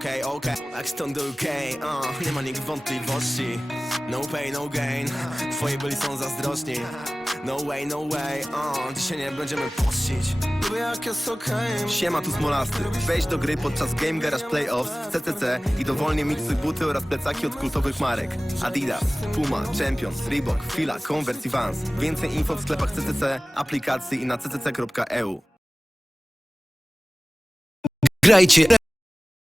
okej, okej Jak stąd do UK, uh, nie ma nikt wątpliwości. No pay, no gain. Twoi byli są zazdrosni No way, no way, uh, dzisiaj nie będziemy pościć. Lubię jak jest okej Siema, tu Smolasty. Wejdź do gry podczas Game Garage Playoffs w CCC i dowolnie miksuj buty oraz plecaki od kultowych marek. Adidas, Puma, Champion, Reebok, Fila, Converse i Vans. Więcej info w sklepach CCC, aplikacji i na ccc.eu Grajcie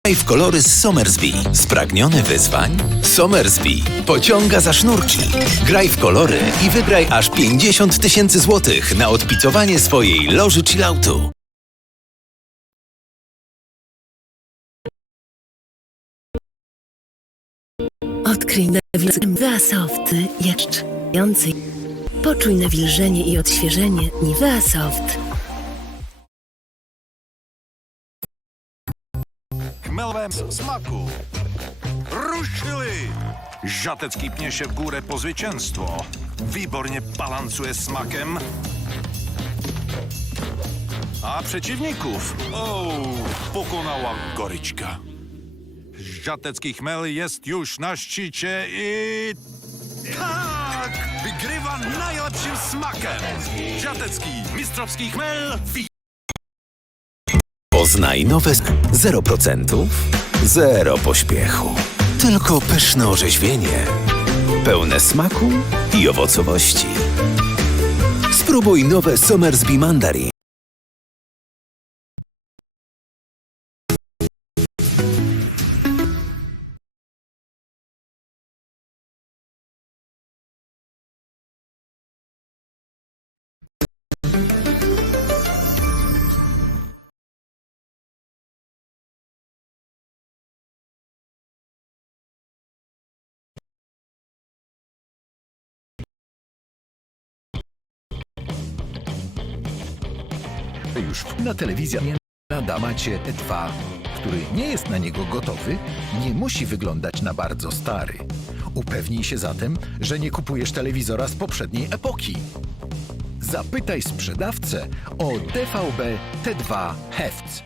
Graj w kolory z Somersby. Spragniony wyzwań? Somersby pociąga za sznurki. Graj w kolory i wygraj aż 50 tysięcy złotych na odpicowanie swojej loży chilloutu. Odkryj Nivea Soft jeszcze Poczuj nawilżenie i odświeżenie Nivea Soft. chmelvém smaku. Rušili! Žatecký pněšev v po zvětšenstvo. Výborně balancuje smakem. A přečivníkův. Oh, pokonala gorička. Žatecký chmel jest už na štíče i... Tak! Vygryva nejlepším smakem. Žatecký mistrovský chmel ví. Poznaj nowe 0%, zero pośpiechu. Tylko pyszne orzeźwienie. Pełne smaku i owocowości. Spróbuj nowe Somersby Mandarin. Już na telewizja Nada macie T2, który nie jest na niego gotowy, nie musi wyglądać na bardzo stary. Upewnij się zatem, że nie kupujesz telewizora z poprzedniej epoki. Zapytaj sprzedawcę o DVB T2 Heft.